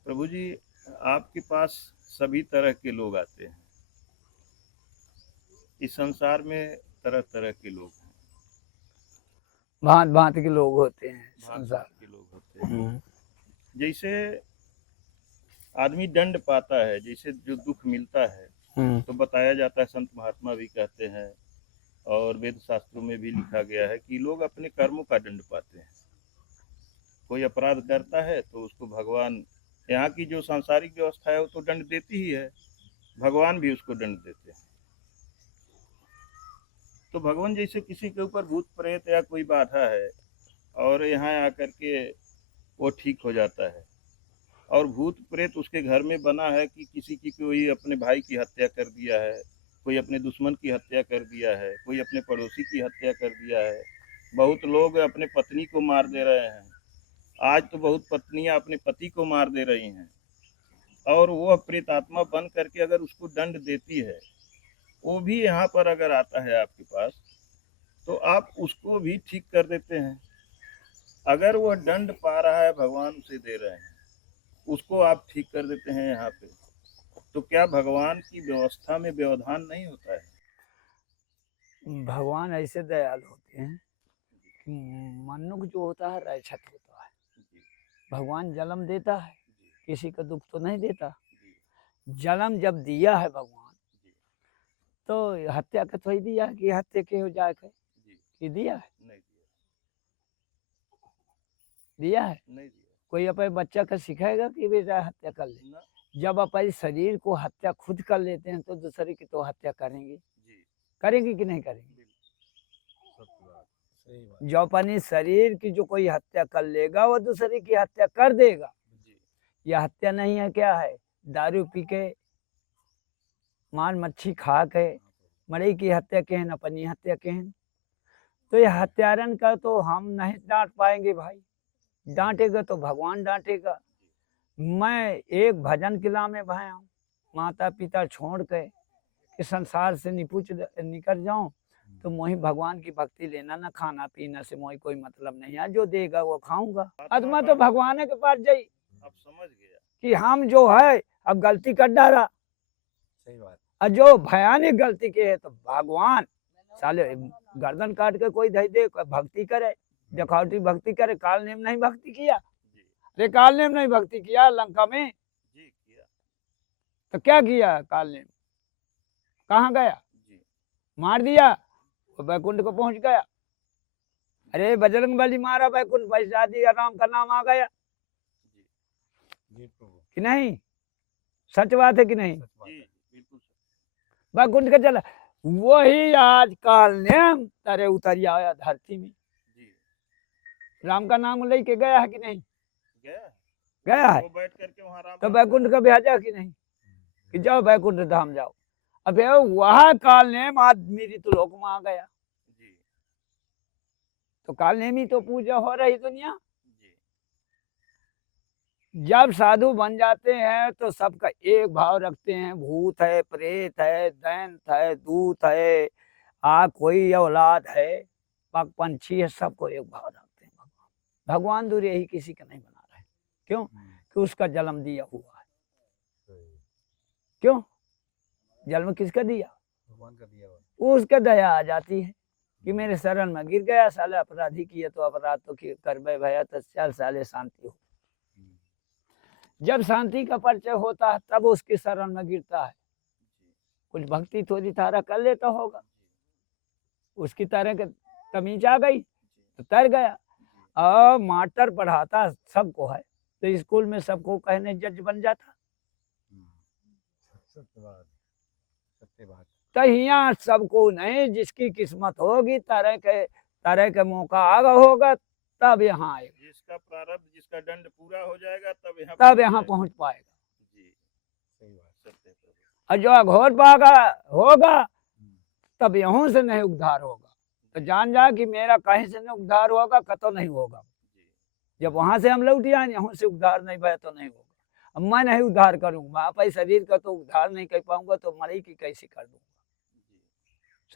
प्रभु जी, आपके पास सभी तरह के लोग आते हैं। इस संसार में तरह तरह के लोग हैं, भांत भांत के लोग होते हैं भांत संसार। भांत के लोग होते हैं। जैसे आदमी दंड पाता है, जैसे जो दुख मिलता है, तो बताया जाता है, संत महात्मा भी कहते हैं और वेद शास्त्रों में भी लिखा गया है कि लोग अपने कर्मों का दंड पाते हैं। कोई अपराध करता है तो उसको भगवान, यहाँ की जो सांसारिक व्यवस्था है वो तो दंड देती ही है, भगवान भी उसको दंड देते हैं। तो भगवान जैसे किसी के ऊपर भूत प्रेत या कोई बाधा है और यहाँ आकर के वो ठीक हो जाता है, और भूत प्रेत उसके घर में बना है कि किसी की कोई अपने भाई की हत्या कर दिया है, कोई अपने दुश्मन की हत्या कर दिया है, कोई अपने पड़ोसी की हत्या कर दिया है। बहुत लोग अपने पत्नी को मार दे रहे हैं। आज तो बहुत पत्नियां अपने पति को मार दे रही हैं, और वह प्रेतात्मा बन करके अगर उसको दंड देती है, वो भी यहाँ पर अगर आता है आपके पास, तो आप उसको भी ठीक कर देते हैं। अगर वह दंड पा रहा है, भगवान उसे दे रहे हैं, उसको आप ठीक कर देते हैं यहाँ पे, तो क्या भगवान की व्यवस्था में व्यवधान नहीं होता है? भगवान ऐसे दयालु होते हैं कि मनुष्य जो होता है रक्षक होता है। भगवान जन्म देता है, किसी का दुख तो नहीं देता। जन्म जब दिया है भगवान, तो हत्या का थोड़ी दिया है कि हत्या के हो जाए कि दिया है? नहीं दिया है? नहीं दिया। कोई अपने बच्चा का सिखाएगा कि बेटा हत्या कर ले? जब अपने शरीर को हत्या खुद कर लेते हैं तो दूसरे की तो हत्या करेंगे, करेंगे कि नहीं करेंगे? जो अपने शरीर की जो कोई हत्या कर लेगा वो दूसरे की हत्या कर देगा। यह हत्या नहीं है, क्या है? दारू पी के, मार मच्छी खा के मरे की हत्या के हैं, अपनी हत्या के हैं। तो ये हत्यारन का तो हम नहीं डांट पाएंगे भाई, डांटेगा तो भगवान डांटेगा। मैं एक भजन किला में भाया हूँ, माता पिता छोड़ के कि संसार से निकल जाऊं, तो मोही भगवान की भक्ति लेना, ना खाना पीना से मोही कोई मतलब नहीं है, जो देगा वो खाऊंगा। आत्मा तो भगवान के पास जाई। अब समझ गया कि हम जो है अब गलती कर डाला, सही बात। और जो भयानक गलती के है तो भगवान साले गर्दन काट के कोई दे दे, भक्ति करे, दिखावटी भक्ति करे। काल नेम नहीं भक्ति किया? अरे काल नेम नहीं भक्ति किया लंका में? जी किया। तो क्या किया काल नेम? कहाँ गया? मार दिया, वो बैकुंठ को पहुंच गया। अरे बजरंग बली मारा बैकुंठ, वैशादी राम का नाम आ गया कि नहीं? सच बात है कि नहीं? बैकुंठ का चला, वही आज काल नेम तारे उतर आया धरती में। राम का नाम लेके गया है कि नहीं? गया है। बैठ करके वहाँ राम तो बैकुंठ का भेजा कि नहीं कि जाओ बैकुंठ धाम जाओ? अब वह काल नेम आज मेरी तो लोक में आ गया। तो काल नेम ही तो पूजा हो रही दुनिया। जब साधु बन जाते हैं तो सबका एक भाव रखते हैं, भूत है, प्रेत है, दैंत है, दूत है, कोई औलाद है, पग पंछी है, सबको एक भाव रखते हैं। भगवान दूर यही किसी का नहीं बना रहे। क्यों? कि उसका जन्म दिया हुआ है। क्यों? जन्म किसका दिया? भगवान का दिया हुआ। उसका दया आ जाती है कि मेरे शरण में गिर गया, साले अपराधी किए तो अपराध तो कर भया, तो चल साले शांति हो। जब शांति का परिचय होता है तब उसके शरण में गिरता है। कुछ भक्ति थोड़ी तारा कर लेता होगा, उसकी तरह के तमीज आ गई तो तर गया। और मास्टर पढ़ाता सबको है तो स्कूल में सबको कहने जज बन जाता। तो यहाँ सबको नहीं, जिसकी किस्मत होगी तरह के मौका आगा होगा तब यहाँ आएगा। जिसका प्रारब्ध, जिसका दंड पूरा हो जाएगा तब यहाँ पहुँच पाएगा। जी सही बात, सत्य प्रभु। और जो अघोर भागा होगा तब यहाँ से नहीं उद्धार होगा। तो जान जा कि मेरा कहीं से नहीं उद्धार होगा, कतो नहीं होगा। जब वहां से हम लौट आए, यहाँ से उद्धार नहीं भया तो नहीं होगा। अब मैं नहीं उद्धार करूंगा अपने शरीर का, तो उद्धार नहीं कर पाऊंगा, तो मरे की कैसे कर दूंगा?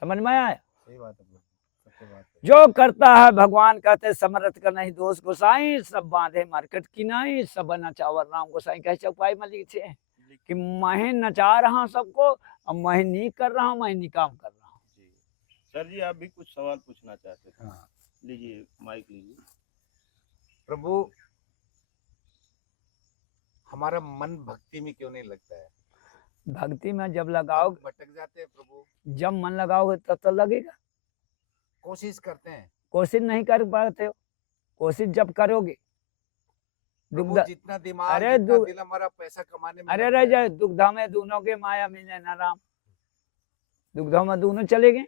समझ में आया? सही बात है। क्या बात है। जो करता है भगवान कहते समर्थ का नहीं दोष गोसाई, सब बांधे मार्केट की नहीं, सब नचावर राम गोसाई कहे चौपाई में लिखे हैं कि मैं नचा रहा सबको, अब मैं नहीं कर रहा हूँ, मैं नहीं काम कर रहा हूँ। जी सर जी, आप भी कुछ सवाल पूछना चाहते थे? हाँ लीजिए माइक लीजिए। प्रभु, हमारा मन भक्ति में क्यों नहीं लगता है? भक्ति में जब लगाओ, भटक जाते हैं प्रभु। जब मन लगाओगे तब तो लगेगा। कोशिश करते हैं कोशिश नहीं कर पाते हो, कोशिश जब करोगे प्रभु, दुग्ध, जितना दिमाग अरे जितना दु- दिल हमारा पैसा कमाने में अरे लगता रह है। जाए दुग्धा में दोनों के माया मिले ना राम, दुग्धा में दोनों चले गए,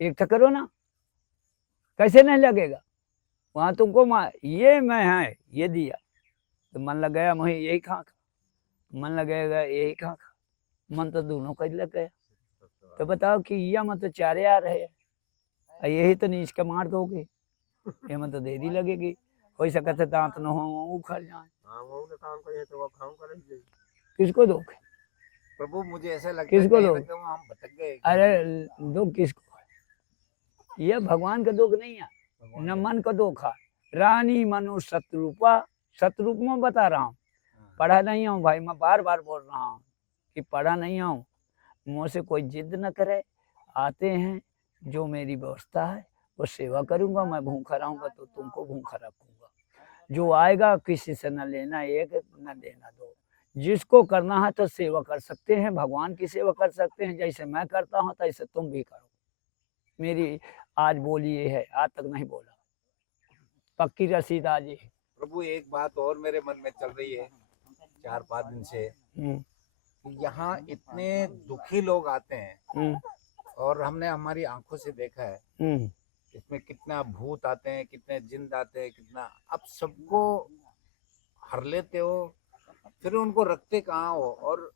एक तो करो ना, कैसे नहीं लगेगा? वहां तुमको ये मैं है ये दिया तो मन लग गया, मैं यही खा मन लगेगा यही खा मन तो दोनों का लग गया। तो बताओ कि ये मत तो चारे आ रहे हैं, यही तो नीच का मार दोगे, ये मत तो देरी लगेगी, हो सकता है दांत न हो उखड़ जाए, किसको दोगे? प्रभु मुझे ऐसा लगता है किसको कहीं ना दोगे? कहीं हम भटक गए। अरे दुख किसको? ये भगवान का दुख नहीं है, भगवान न मन का दुख है। रानी मनु शत्रुपा, शत्रुप में बता रहा हूँ, हाँ, पढ़ा नहीं हूँ भाई, मैं बार बार बोल रहा हूँ कि पढ़ा नहीं हूँ। मुँह से कोई जिद न करे, आते हैं जो मेरी व्यवस्था है वो सेवा करूंगा, मैं भूखा रहूंगा तो तुमको भूखा रखूंगा। जो आएगा किसी से न लेना एक न देना दो, जिसको करना है तो सेवा कर सकते हैं, भगवान की सेवा कर सकते हैं, जैसे मैं करता हूँ तैसे तुम भी करो। मेरी आज बोली ये है, आज तक नहीं बोला, पक्की रसीद आज ये है। प्रभु एक बात और मेरे मन में चल रही है 4-5 दिन से, कि यहाँ इतने दुखी लोग आते हैं और हमने हमारी आंखों से देखा है इसमें कितना भूत आते हैं, कितने जिन्न आते हैं, कितना। अब सबको हर लेते हो, फिर उनको रखते कहाँ हो और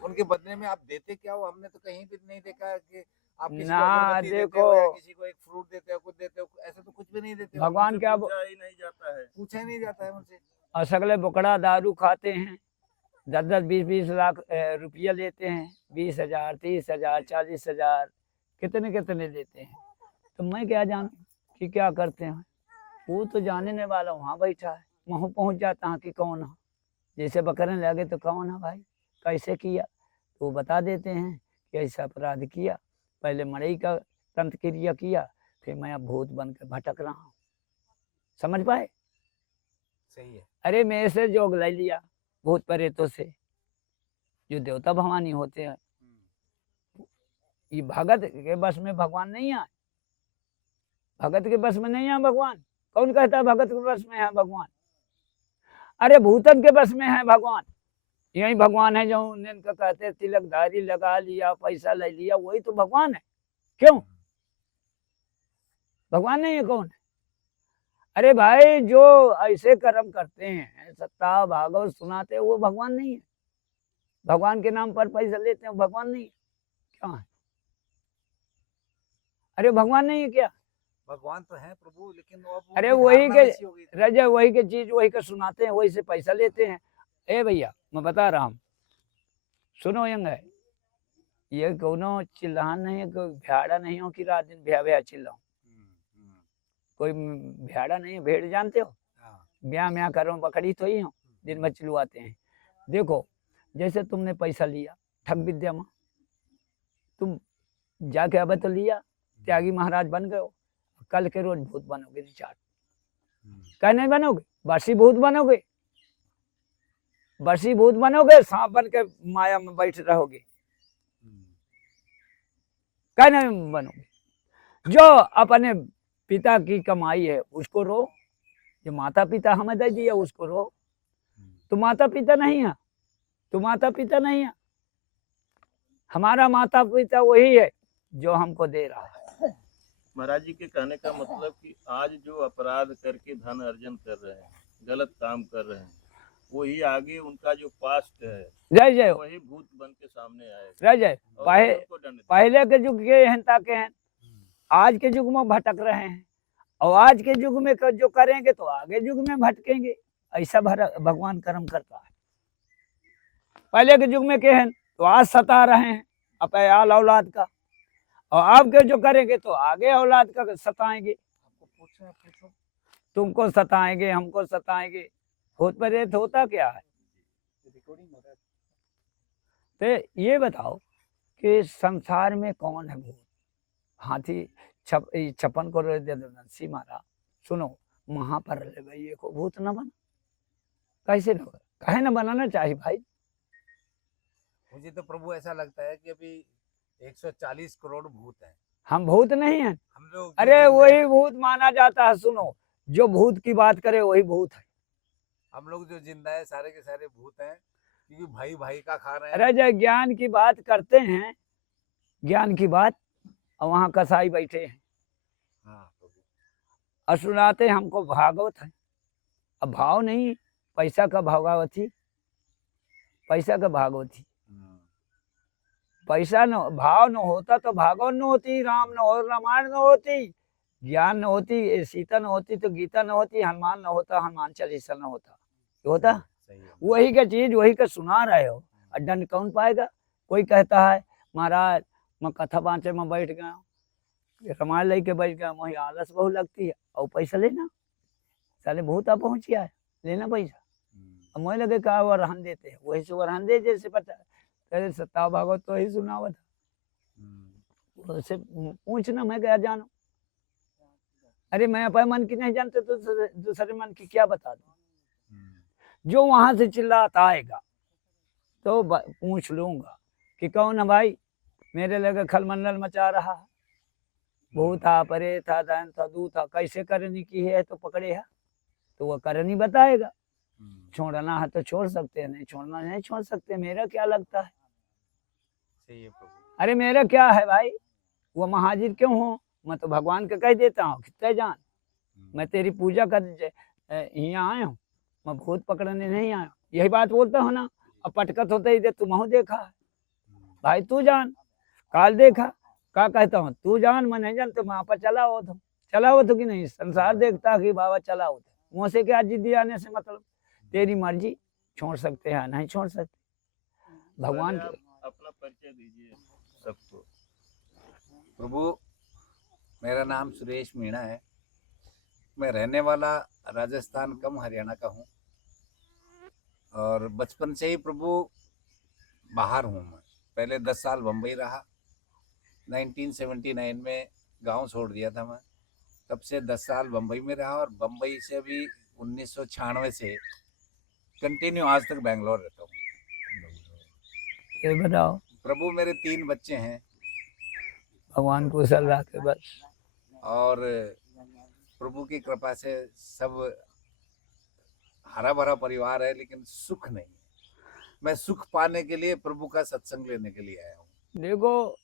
उनके बदले में आप देते क्या हो? हमने तो कहीं भी नहीं देखा कि आप किसी को ना अगरबत्ती देते हो या किसी को एक फ्रूट देते हो, कुछ देते हो, ऐसा तो कुछ भी नहीं देते हो। भगवान क्या पूछा ही नहीं जाता है। पूछा ही नहीं जाता है उनसे। और सगले बुकड़ा दारू खाते हैं, 10-10, 20-20 लाख रुपया लेते हैं, 20,000, 30,000, 40,000, कितने कितने लेते हैं। तो मैं क्या जानूं कि क्या करते हैं? वो तो जानने वाला वहाँ बैठा है, वहाँ पहुँच जाता है कि कौन है, जैसे बकरने लगे तो कौन है भाई, कैसे किया, तो वो बता देते हैं कि ऐसा अपराध किया, पहले मड़ई का तंत्र क्रिया किया, फिर मैं अब भूत बन के भटक रहा हूँ। समझ पाए? सही है। अरे मेरे से जोग ले लिया भूत प्रेतों से, जो देवता भवानी होते हैं, ये भगत के बस में भगवान नहीं है, भगत के बस में नहीं है भगवान। कौन कहता है भगत के बस में है भगवान? अरे भूतन के बस में है भगवान। यही भगवान है जो उनका कहते हैं तिलकधारी लगा लिया, पैसा ले लिया, वही तो भगवान है। क्यों भगवान नहीं है? कौन है? अरे भाई जो ऐसे कर्म करते हैं, सत्ता भागवत सुनाते हैं, वो भगवान नहीं है। भगवान के नाम पर पैसा लेते हैं, भगवान नहीं है। क्या है? अरे भगवान नहीं है क्या? भगवान तो है प्रभु, लेकिन वो अरे उनकी वही धारणा के वैसी हो गई थी। रजा, वही के चीज वही का सुनाते हैं, वही से पैसा लेते हैं। ए भैया मैं बता रहा हूँ, सुनो यंग है, ये कोनो चिल्लान नहीं है, कोई भ्याड़ा नहीं हो कि रात दिन भ्या भ्या चिल्लाऊं, कोई भ्याड़ा नहीं है। भेड़ जानते हो, हाँ, ब्याह म्या करो बकरी तो ही हो, दिन भर चिल्लाते हैं। देखो जैसे तुमने पैसा लिया ठग विद्या में, तुम जाके अब तो लिया, त्यागी महाराज बन गए हो, कल के रोज भूत बनोगे, निचाट कह नहीं बनोगे, बसी भूत बनोगे, बसी भूत बनोगे, सांप बन के माया में बैठ रहोगे, कह नहीं बनोगे। जो अपने पिता की कमाई है उसको रो, जो माता पिता हमें दे दिया उसको रो। तो माता पिता नहीं है, तो माता पिता नहीं है, हमारा माता पिता वही है जो हमको दे रहा है। महाराज जी के कहने का मतलब कि आज जो अपराध करके धन अर्जन कर रहे हैं, गलत काम कर रहे हैं, वही आगे उनका जो पास्ट है रह जाए, वही भूत बन के सामने आएगा रह जाए। और पहले उनको दंड देगा। पहले के युग के हैं ताके हैं, आज के युग में भटक रहे हैं, और आज के युग में जो करेंगे तो आगे युग में भटकेंगे। ऐसा भगवान कर्म करता है। पहले के युग में के हैं तो आज सता रहे हैं अपने आल औलाद का, और आपके जो करेंगे तो आगे औलाद का सताएंगे, आपको पूछना है, पूछो। तुमको सताएंगे, हमको सताएंगे। भूत प्रेत होता क्या है? तो ये बताओ कि संसार में कौन है भूत? हाथी छप्पन को नरसी मारा, सुनो महापर ये को भूत न बना, कैसे न कहे न बनाना चाहिए भाई। मुझे तो प्रभु ऐसा लगता है कि अभी 140 करोड़ भूत हैं। हम भूत नहीं हैं। हम लोग अरे वही भूत माना जाता है। सुनो, जो भूत की बात करे वही भूत है। हम लोग जो जिंदा है सारे के सारे भूत हैं, क्योंकि भाई भाई का खा रहे हैं। अरे जब ज्ञान की बात करते हैं, ज्ञान की बात, और वहां कसाई बैठे हैं हाँ प्रभु। और सुनाते हमको भागवत है। अब भाव नहीं, पैसा का भागवती, पैसा का भागवती। पैसा न भाव न होता तो भागवत न होती, राम न हो रामायण न होती, ज्ञान न होती, सीता न होती तो गीता न होती, हनुमान न होता हनुमान चालीसा न होता। होता वही का चीज वही का सुना रहे हो, और दंड कौन पाएगा? कोई कहता है महाराज मैं कथा बांचे में बैठ गया, रामायण लेके बैठ गया, वही आलस बहुत लगती है, और पैसा लेना, साले भूत आ पहुंच गया है, लेना पैसा। अब मुझे लगे कहा वरहन देते हैं, वही से वरहन दे, जैसे पता तेरे सत्ता भागवत तो ही सुना हुआ था, उससे पूछना, मैं क्या जानू। अरे मैं अपने मन की नहीं जानते तो दूसरे मन की क्या बता दूं। जो वहां से चिल्लाता आएगा तो पूछ लूंगा कि कौन है भाई, मेरे लगे खलमंडल मचा रहा है, भूत था, परे था, दैन था, दूत था, कैसे करनी की है तो पकड़े है, तो वह करनी बताएगा। छोड़ना है तो छोड़ सकते हैं, नहीं छोड़ना नहीं छोड़ सकते। मेरा क्या लगता है? अरे मेरा क्या है भाई, वो महाजिर क्यों हो? मैं तो भगवान का कह देता हूँ, कितने जान, मैं तेरी पूजा कर यहाँ आया हूँ, मैं भूत पकड़ने नहीं आया। यही बात बोलता हूँ ना। अब पटकत होते ही तुम देखा है भाई, तू जान, काल देखा, क्या कहता हूँ, तू जान, मैं नहीं जानता, वहां पर चला हो तो कि नहीं, संसार देखता कि बाबा चला हो, मुँह से क्या जिद्दी आने से मतलब, तेरी मर्जी, छोड़ सकते हैं नहीं छोड़ सकते। भगवान के अपना परिचय दीजिए सबको। प्रभु मेरा नाम सुरेश मीणा है, मैं रहने वाला राजस्थान कम हरियाणा का हूँ, और बचपन से ही प्रभु बाहर हूँ। मैं पहले 10 साल बम्बई रहा, 1979 में गांव छोड़ दिया था मैं, तब से 10 साल बम्बई में रहा, और बम्बई से अभी 1996 से कंटिन्यू आज तक बेंगलोर रहता हूँ। ये बताओ, प्रभु मेरे 3 बच्चे हैं, भगवान कुशल रखे बस, और प्रभु की कृपा से सब हरा भरा परिवार है, लेकिन सुख नहीं है। मैं सुख पाने के लिए प्रभु का सत्संग लेने के लिए आया हूँ। देखो,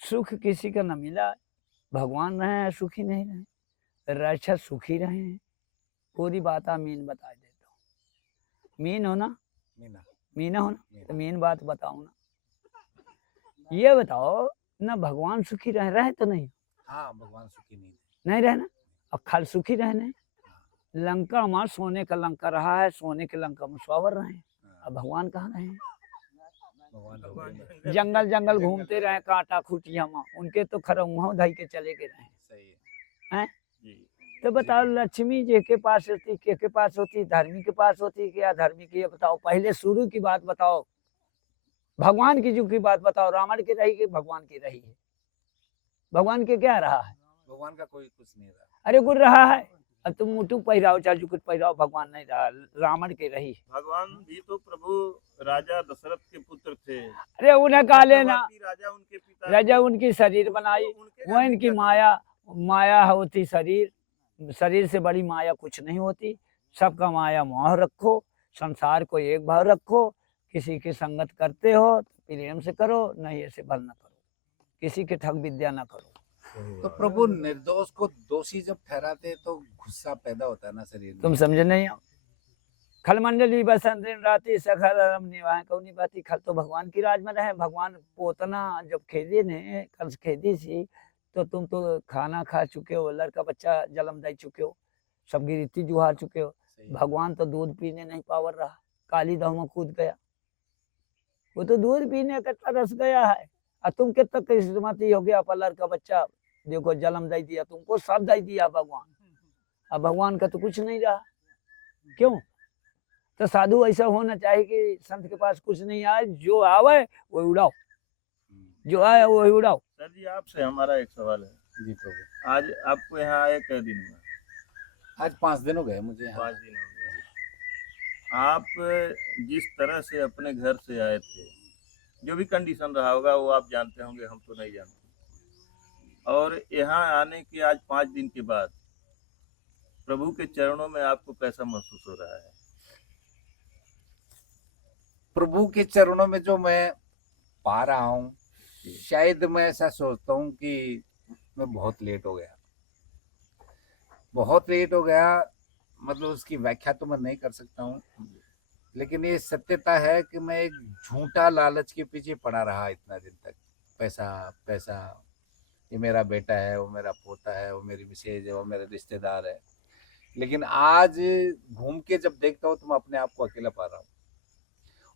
सुख किसी का न मिला, भगवान रहे सुखी नहीं रहे, रक्षा सुखी रहे। पूरी बात मीन बता देता हूँ। मीन हो ना, मीना हो ना, तो मीन बात बताओ ना। ये बताओ ना, भगवान सुखी रहे तो नहीं? हाँ, भगवान सुखी नहीं रहना। अब खल सुखी रहने, लंका में सोने का लंका रहा है, सोने के लंका में स्वावर रहे। अब भगवान कहाँ रहे? जंगल जंगल घूमते रहे, कांटा खूटिया में, उनके तो खरा वहां धई के चले गए रहे हैं। तो बताओ, लक्ष्मी जी के पास होती, के पास होती, धर्मी के पास होती, क्या धर्मी की? बताओ, पहले शुरू की बात बताओ, भगवान की जुग की बात बताओ, रावण की रही कि भगवान की रही है? भगवान के क्या रहा है? भगवान का कोई कुछ नहीं रहा। अरे गुड़ रहा है। अब तुम मुटु पहिराओ चाहे कुछ पहिराओ, भगवान नहीं रहा, रावण के रही। भगवान भी तो प्रभु राजा दशरथ के पुत्र थे। अरे उन्हें कहा लेना, राजा उनके पिता, राजा उनकी शरीर बनाई, वो इनकी माया होती शरीर, शरीर से बड़ी माया कुछ नहीं होती। सबका माया मोह रखो, संसार को एक भाव रखो, किसी की संगत करते हो तो प्रेम से करो, नहीं ऐसे बल न करो, किसी के ठग विद्या न करो। तो प्रभु निर्दोष को दोषी जब ठहराते तो गुस्सा पैदा होता है ना शरीर में। तुम समझे नहीं हो? खल मंडली बसंत दिन राती सखर रम निवाह कौनी बाती। खल तो भगवान की राज में रहे। भगवान पोतना जब खेदी ने कंस खेदी सी, तो तुम तो खाना खा चुके हो, लड़का बच्चा जन्म दे चुके हो, सब गिरती जुहार चुके हो। भगवान तो दूध पीने नहीं पावर रहा, काली दह में कूद गया। वो तो दूध पीने का तरस गया है, और तुम कितना किस्मती हो गया, पलर का बच्चा देखो जन्म दे दिया तुमको, सब दे दिया भगवान। अब भगवान का तो कुछ नहीं रहा, क्यों? तो साधु ऐसा होना चाहिए कि संत के पास कुछ नहीं आए, जो आवे वो उड़ाओ, जो आए वो उड़ाओ। सर जी आपसे हमारा एक सवाल है। जी प्रभु। आज आपको यहाँ आए कै दिन हुआ? आज 5 दिन हो गए मुझे यहाँ। 5 दिन हो गए। आप जिस तरह से अपने घर से आए थे, जो भी कंडीशन रहा होगा वो आप जानते होंगे, हम तो नहीं जानते। और यहाँ आने के आज 5 दिन के बाद प्रभु के चरणों में आपको कैसा महसूस हो रहा है? प्रभु के चरणों में जो मैं पा रहा हूँ, शायद मैं ऐसा सोचता हूँ कि मैं बहुत लेट हो गया, बहुत लेट हो गया। मतलब उसकी व्याख्या तो मैं नहीं कर सकता हूँ, लेकिन ये सत्यता है कि मैं एक झूठा लालच के पीछे पड़ा रहा इतना दिन तक। पैसा पैसा, ये मेरा बेटा है, वो मेरा पोता है, वो मेरी मिसेज है, वो मेरे रिश्तेदार है। लेकिन आज घूम के जब देखता हूँ तो मैं अपने आप को अकेला पा रहा हूँ।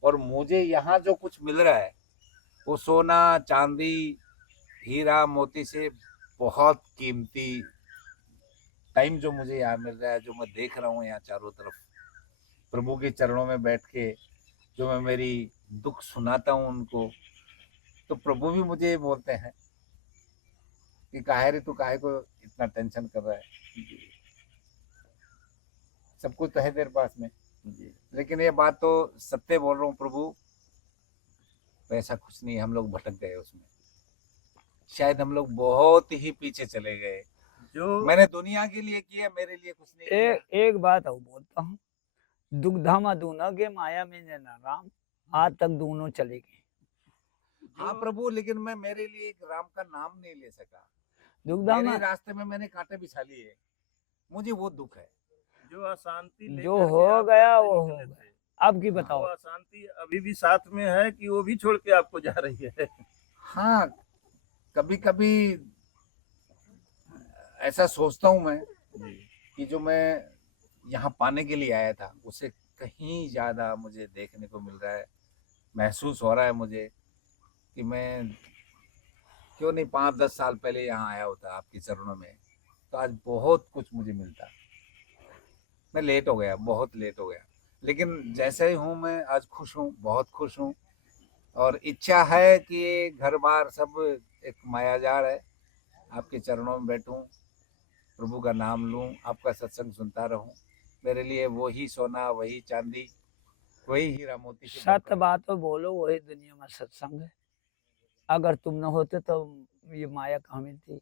और मुझे यहाँ जो कुछ मिल रहा है वो सोना चांदी हीरा मोती से बहुत कीमती टाइम जो मुझे यहाँ मिल रहा है, जो मैं देख रहा हूँ यहाँ चारों तरफ प्रभु के चरणों में बैठ के, जो मैं मेरी दुख सुनाता हूँ उनको, तो प्रभु भी मुझे बोलते हैं कि काहे रे तू काहे को इतना टेंशन कर रहा है, सब कुछ तो है तेरे पास में। लेकिन ये बात तो सत्य बोल रहा हूँ प्रभु, पैसा कुछ नहीं, हम लोग भटक गए उसमें। शायद हम लोग बहुत ही पीछे चले गए। जो मैंने दुनिया के लिए किया, मेरे लिए कुछ नहीं किया। एक बात और बोलता हूँ, दुग्धा दूना के माया में न राम, आज तक दोनों चले गए। हाँ प्रभु, लेकिन मैं मेरे लिए एक राम का नाम नहीं ले सका। दुग्धा मेरे रास्ते में मैंने कांटे बिछा लिए, मुझे वो दुख है। जो अशांति जो हो गया वो हो गया। अब की बताओ, वो अशांति अभी भी साथ में है कि वो भी छोड़ के आपको जा रही है? हाँ, कभी कभी ऐसा सोचता हूँ मैं कि जो मैं यहाँ पाने के लिए आया था उससे कहीं ज्यादा मुझे देखने को मिल रहा है। महसूस हो रहा है मुझे कि मैं क्यों नहीं 5-10 साल पहले यहाँ आया होता आपके चरणों में, तो आज बहुत कुछ मुझे मिलता। मैं लेट हो गया, बहुत लेट हो गया, लेकिन जैसे ही हूँ मैं आज खुश हूँ, बहुत खुश हूँ। और इच्छा है कि ये घर बार सब एक मायाजाल है, आपके चरणों में बैठूं, प्रभु का नाम लूं, आपका सत्संग सुनता रहूं। मेरे लिए वही सोना, वही चांदी, वही हीरा मोती। सत्य बात तो बोलो, वही दुनिया में सत्संग है। अगर तुम न होते तो ये माया कहाँ मिलती?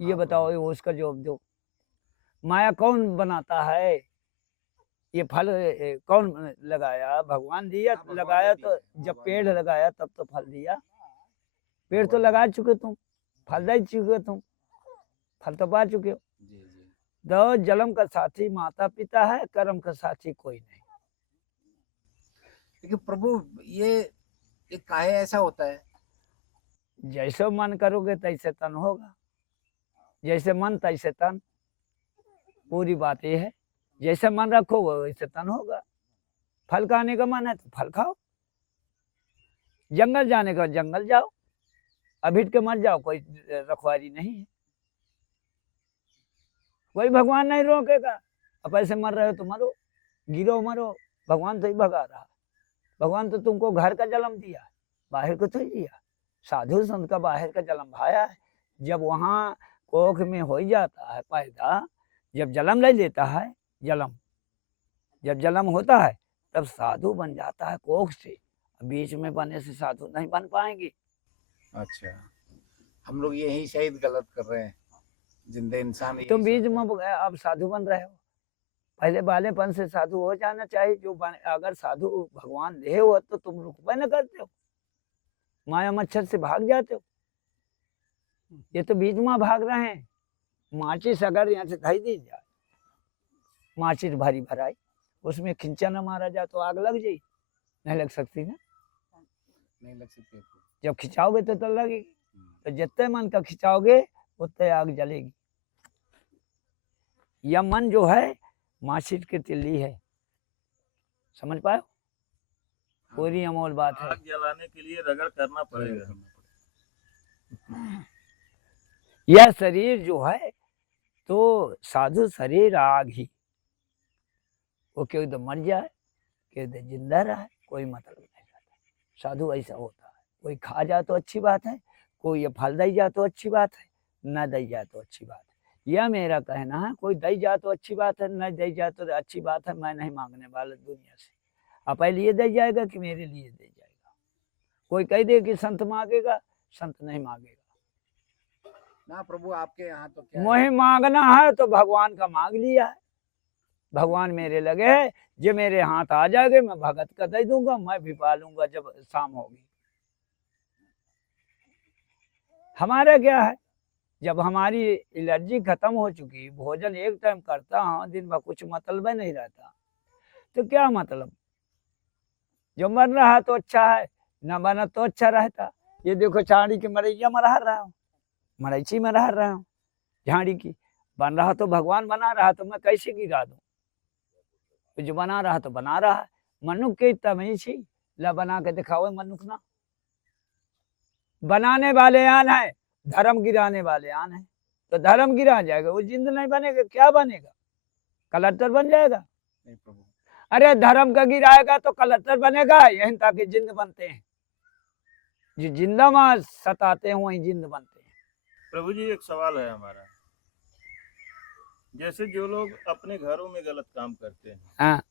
ये बताओ, ये उसका जवाब दो। माया कौन बनाता है? ये फल कौन लगाया? भगवान दिया। लगाया तो जब पेड़ लगाया तब तो फल दिया। पेड़ तो लगा चुके तुम, फल दे चुके तुम, फल तो पा चुके हो। दो जन्म का साथी माता पिता है, कर्म का साथी कोई नहीं। लेकिन प्रभु ये काहे ऐसा होता है? जैसे मन करोगे तैसे तन होगा, जैसे मन तैसे तन। पूरी बात ये है, जैसे मन रखो वैसे तन होगा। फल खाने का मन है तो फल खाओ, जंगल जाने का जंगल जाओ, अभिट के मर जाओ, कोई रखवारी नहीं है, कोई भगवान नहीं रोकेगा। अब ऐसे मर रहे हो तो मरो, गिरो मरो, भगवान तो ही भगा रहा। भगवान तो तुमको घर का जन्म दिया, बाहर को तो ही दिया। साधु संत का बाहर का जन्म भाया है। जब वहाँ कोख में हो जाता है पैदा, जब जन्म ले लेता है, जब जन्म होता है तब साधु बन जाता है कोख से। बीच में बने से साधु नहीं बन पाएंगे। अच्छा, हम लोग यही शायद गलत कर रहे हैं, जिंदे इंसान। तुम बीच में अब साधु बन रहे हो, पहले बालेपन से साधु हो जाना चाहिए। जो अगर साधु भगवान दे हो तो तुम रुकबे न करते हो, माया मच्छर से भाग जाते हो। ये तो बीच में भाग रहे हैं। माचिस अगर यहाँ से धई दी जाए, माचिस भारी भराई, उसमें खिंचा न मारा जाए तो आग लग जाए? नहीं लग सकती ना, नहीं लग सकती। जब खिंचाओगे तो लगेगी। तो जितने मन का खिंचाओगे उतने आग जलेगी। यह मन जो है माचिस की तिल्ली है, समझ पाए? पूरी अमोल बात है। आग जलाने के लिए रगड़ करना पड़ेगा। यह शरीर जो है तो साधु शरीर आग ही, वो क्यों तो मर जाए क्यों तो जिंदा रहे, कोई मतलब नहीं रहता। साधु ऐसा होता है, कोई खा जाए तो अच्छी बात है, कोई ये फल दई जाए तो अच्छी बात है, न दई जाए तो अच्छी बात है। यह मेरा कहना है, कोई दई जाए तो अच्छी बात है, न दई जाए तो अच्छी बात है। मैं नहीं मांगने वाला दुनिया से, अपने लिए दे जाएगा कि मेरे लिए दे जाएगा। कोई कह दे कि संत मांगेगा, संत नहीं मांगेगा ना प्रभु। आपके यहाँ तो क्या मोहे मांगना है तो भगवान का मांग लिया है, भगवान मेरे लगे है, जो मेरे हाथ आ जाएगा मैं भगत का दे दूंगा, मैं भी पालूंगा जब शाम होगी। हमारा क्या है, जब हमारी एलर्जी खत्म हो चुकी, भोजन एक टाइम करता हूँ, दिन भर कुछ मतलब नहीं रहता, तो क्या मतलब। जो मर रहा तो अच्छा है, न बना तो अच्छा रहता। ये देखो झाड़ी की मरैया मरा रहा हूँ, मरैची मरा रहा हूँ, झाड़ी की बन रहा तो भगवान बना रहा, तो मैं कैसे गिरा दूं। तो जो बना रहा तो बना रहा है, मनुख के तमीजी ला बना के दिखाओ मनुख ना। बनाने वाले आन है, धर्म गिराने वाले आन है। तो धर्म गिरा जाएगा, वो जिंद नहीं बनेगा, क्या बनेगा, कलेक्टर बन जाएगा। नहीं प्रभु। अरे धर्म का गिराएगा तो कलेक्टर बनेगा, यही ताकि जिंद बनते हैं, जो जिंदा वहां सताते हैं वही जिंद बनते हैं। प्रभु जी एक सवाल है हमारा, जैसे जो लोग अपने घरों में गलत काम करते हैं, हाँ,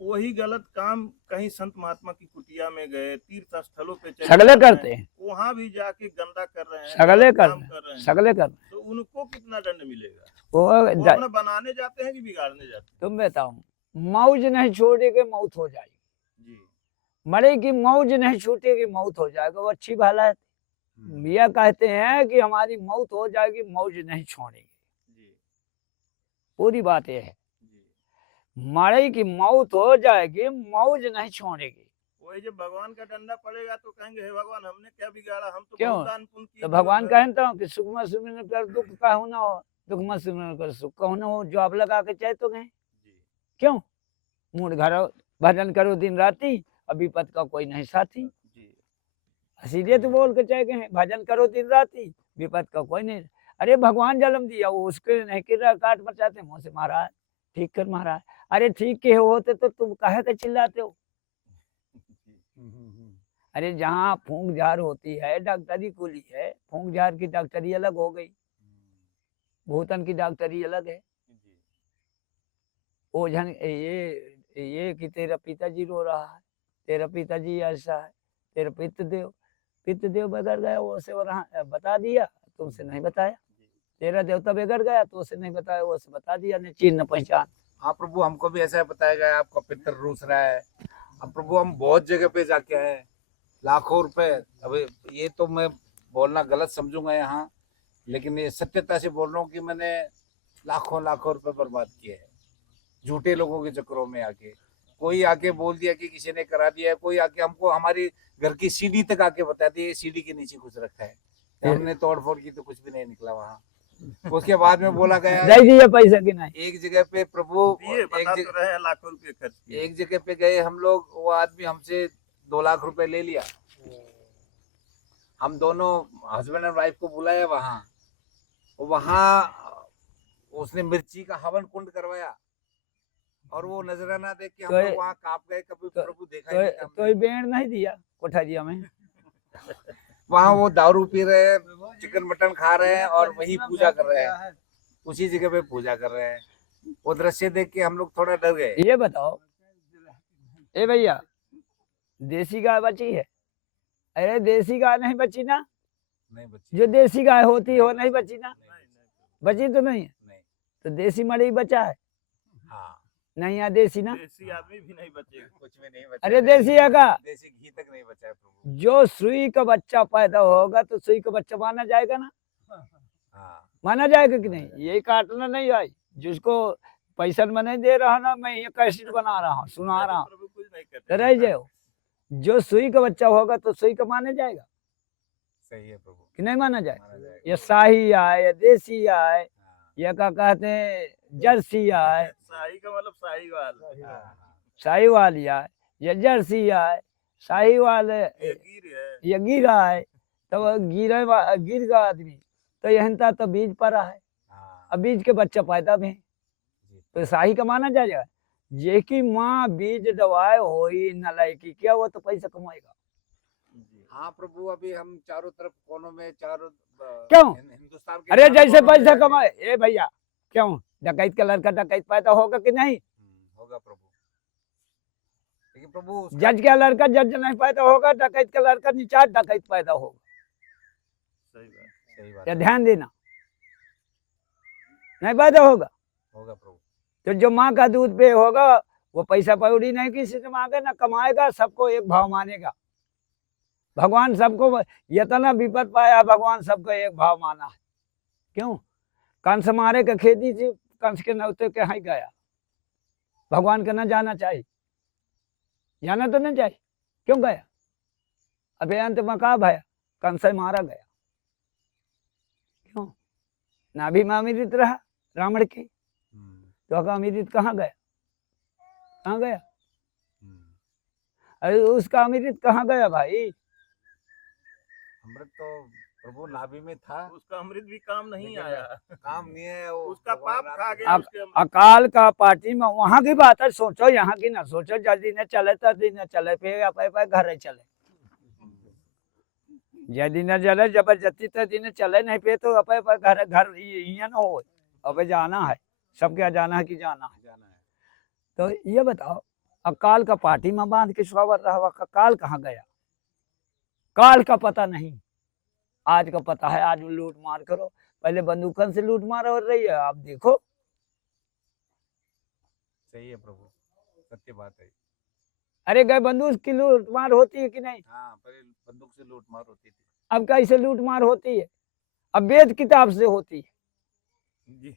वही गलत काम कहीं संत महात्मा की कुटिया में गए, तीर्थ स्थलों पे चले सगले जा रहे करते हैं, हैं, वहां भी जाके गंदा कर रहे हैं, सगले गलत कर काम रहे कर रहे हैं, हैं, सगले कर रहे हैं। तो उनको कितना दंड मिलेगा? वो वो अपना बनाने जाते हैं कि बिगाड़ने जाते हैं? तुम बताओ, मौज नहीं छोड़ेगी मौत हो जाएगी जी मरे की, मौज नहीं छूटेगी मौत हो जाएगा, वो अच्छी भला है। मियाँ कहते हैं कि हमारी मौत हो जाएगी, मौज नहीं छोड़ेगी। जी पूरी बात यह है, जी। मरे की मौत हो जाएगी, मौज नहीं छोड़ेगी। वही जब भगवान का डंडा पड़ेगा तो कहेंगे हे भगवान हमने क्या बिगाड़ा, हम तो क्यों? बहुत दान पुण्य किए। तो भगवान कहता हूँ कि सुख में सुमिरन कर दुख का होना हो, दुख में सुमिरन कर सुख का होना हो, जॉब लगा के चाहे तो कहें। क्यों? मूड घर भजन करो दिन राती, और विपत का कोई नहीं साथी। सीधे तो बोल के चाहे कहें भजन करो दिन राती, विपत का कोई नहीं। अरे भगवान जन्म दिया, वो उसके नहीं किरा काट मचाते, मुँह से महाराज ठीक कर महाराज। अरे ठीक के होते तो तुम काहे के चिल्लाते हो। अरे जहाँ फूंक झाड़ होती है डॉक्टरी कुली है, फूंक झाड़ की डॉक्टरी अलग हो गई, भूतन की डॉक्टरी अलग है। ओझन ये कि तेरा पिताजी रो रहा है, तेरा पिताजी ऐसा है, तेरा पितृ देव बिगड़ गया, वो से बता दिया, तुमसे नहीं बताया। तेरा देवता बिगड़ गया तो उसे नहीं बताया, वो से बता दिया, न चीन न पहचान। हाँ प्रभु, हमको भी ऐसा बताया गया आपका पितर रूस रहा है। अब प्रभु हम बहुत जगह पे जाके आए, लाखों रुपए। अब ये तो मैं बोलना गलत समझूंगा यहाँ, लेकिन ये सत्यता से बोल रहा हूँ कि मैंने लाखों रुपए बर्बाद किए हैं झूठे लोगों के चक्करों में आके। कोई आके बोल दिया कि किसी ने करा दिया है, कोई आके हमको हमारी घर की सीढ़ी तक आके बता दिया सीढ़ी के नीचे कुछ रखा है, हमने तोड़फोड़ की तो कुछ भी नहीं निकला वहाँ। उसके बाद में बोला गया पैसा की नहीं। एक जगह पे प्रभु लाखों रुपए खर्च किए। एक जगह पे गए हम लोग, वो आदमी हमसे 2 लाख रुपए ले लिया। हम दोनों हस्बैंड एंड वाइफ को बुलाया वहाँ उसने मिर्ची का हवन कुंड करवाया, और वो नजराना देख के हम लोग वहाँ कांप गए। कभी प्रभु देखा ही नहीं था। तो बेड़ नहीं दिया कोठारिया में। वहाँ वो दारू पी रहे हैं, चिकन मटन खा रहे हैं, और वही पूजा कर रहे हैं, उसी जगह पे पूजा कर रहे हैं। वो दृश्य देख के हम लोग थोड़ा डर गए। ये बताओ ए भैया, देसी गाय बची है? अरे देसी गाय नहीं बची ना, नहीं बची। जो देसी गाय होती हो नहीं बची ना, बची तो नहीं, तो देसी मड़ी बचा है। हाँ नहीं यहाँ देसी ना, देसी आदमी भी नहीं बचेगा, कुछ भी नहीं बचा। अरे देसी है का, देसी घी तक नहीं बचा है प्रभु। जो सुई का बच्चा पैदा होगा तो सुई का बच्चा माना जाएगा ना। हाँ माना जाएगा कि नहीं? यही काटना नहीं आई, जिसको पैसा में नहीं दे रहा ना, मैं ये कैसेट बना रहा हूँ, सुना रहा हूँ, तो रह जाओ। जो सुई का बच्चा होगा तो सुई का माना जाएगा। सही है प्रभु, कि नहीं माना जाएगा? ये शाही आए या देसी आए या क्या कहते हैं जर्सी आए, शाही का मतलब शाहीवाल, शाहीवाल आए या जर्सी आए, शाहीवाल या गिर आए, तो वो गिर गया आदमी तो यहनता तो बीज पड़ा है। हाँ अब बीज के बच्चा पैदा भी हैं, जी तो शाही कमाना जाएगा। जे की माँ बीज दवाए होई नलायकी क्या वो तो पैसा कमाएगा। जी हाँ प्रभु, अभी हम चारों तरफ कोनों में चारों क्यों? हिंदुस्तान के अरे चारों जैसे कोनों में पैसा जाके- कमाए ए भैया, क्यों डकैत का लड़का डकैत पैदा होगा कि नहीं? होगा प्रभु, लेकिन प्रभु उसका जज का लड़का जज नहीं पैदा होगा, डकैत का लड़का निचार डकैत पैदा होगा। सही बात या है। ध्यान देना, नहीं पैदा होगा। होगा प्रभु। तो जो माँ का दूध पे होगा वो पैसा पौड़ी नहीं किसी से मांगे ना कमाएगा, सबको एक भाव मानेगा। भगवान सबको इतना विपद पाया, भगवान सबको एक भाव माना है। क्यों? कंस मारे के खेती थी, कंस के नौते के यहाँ गया, भगवान के न जाना चाहिए, जाना तो नहीं चाहिए, क्यों गया? अभियांत में कहा भया कंस मारा गया, क्यों? नाभि में अमृत रहा रावण की, तो अमृत कहाँ गया? कहाँ गया? अरे उसका अमृत कहाँ गया भाई? अमृत तो प्रभु नाभि में था, उसका अमृत भी काम नहीं लेकिन आया, काम नहीं है वो, उसका भगवान पाप राम खा ने- गया उसके अमृत। अकाल का पार्टी में वहां की बात है, सोचो यहाँ की ना सोचो। जल्दी न चले तो दिन न चले पे घर चले, यदि न चले जबरदस्ती तो दिन चले नहीं पे तो अपे घर घर ये न हो। अब जाना है, सबके जाना है कि जाना है। जाना है। तो ये बताओ, अकाल का पार्टी में बांध के सवार रहा, काल कहाँ गया? काल का पता नहीं, आज का पता है। आज लूट मार करो, पहले बंदूकन से लूट मार हो रही है, आप देखो। सही है प्रभु, सत्य बात है। अरे गए बंदूक की लूट मार होती है कि नहीं? हाँ, पहले बंदूक से लूट मार होती थी। अब कैसे लूट मार होती है? अब वेद किताब से होती है। जी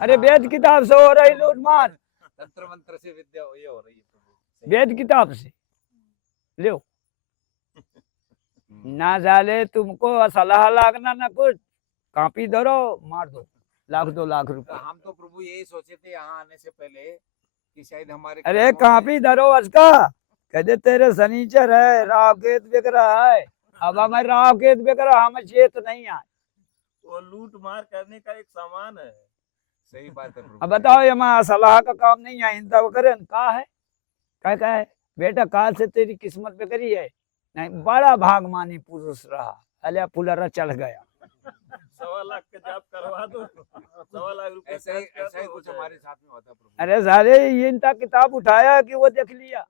अरे वेद किताब से हो रही लूट मार, तंत्र मंत्र से विद्या ये हो रही है प्रभु। सही वेद किताब से लो ना जाले तुमको सलाह लागना ना कुछ, कापी धरो मार दो, लाख 2 लाख तो रुपए। हम तो प्रभु यही सोचे थे यहाँ आने से पहले कि शायद हमारे अरे कर्मों में- कापी धरो उसका, कहते तेरे शनिचर है, राव केत बिक रहा है। अब हमें राव केत बिक रहा, हमें चेत नहीं आए। वो लूट मार करने का एक सामान है। सही बात है प्रभु। अब बताओ ये माँ सलाह का काम नहीं है, इंता वो करे का है, क्या है बेटा, काल से तेरी किस्मत पे करी है नहीं, बड़ा भागमानी पुरुष रहा, अलिया फुलरा चढ़ गया। 1.25 लाख का जाप करवा दो, 1.25 लाख रुपए ऐसा ही खर्च कर ऐसा ही दो, हो कुछ जाएगा। हमारे साथ में होता प्रभु। अरे सारे ये इनका किताब उठाया कि वो देख लिया,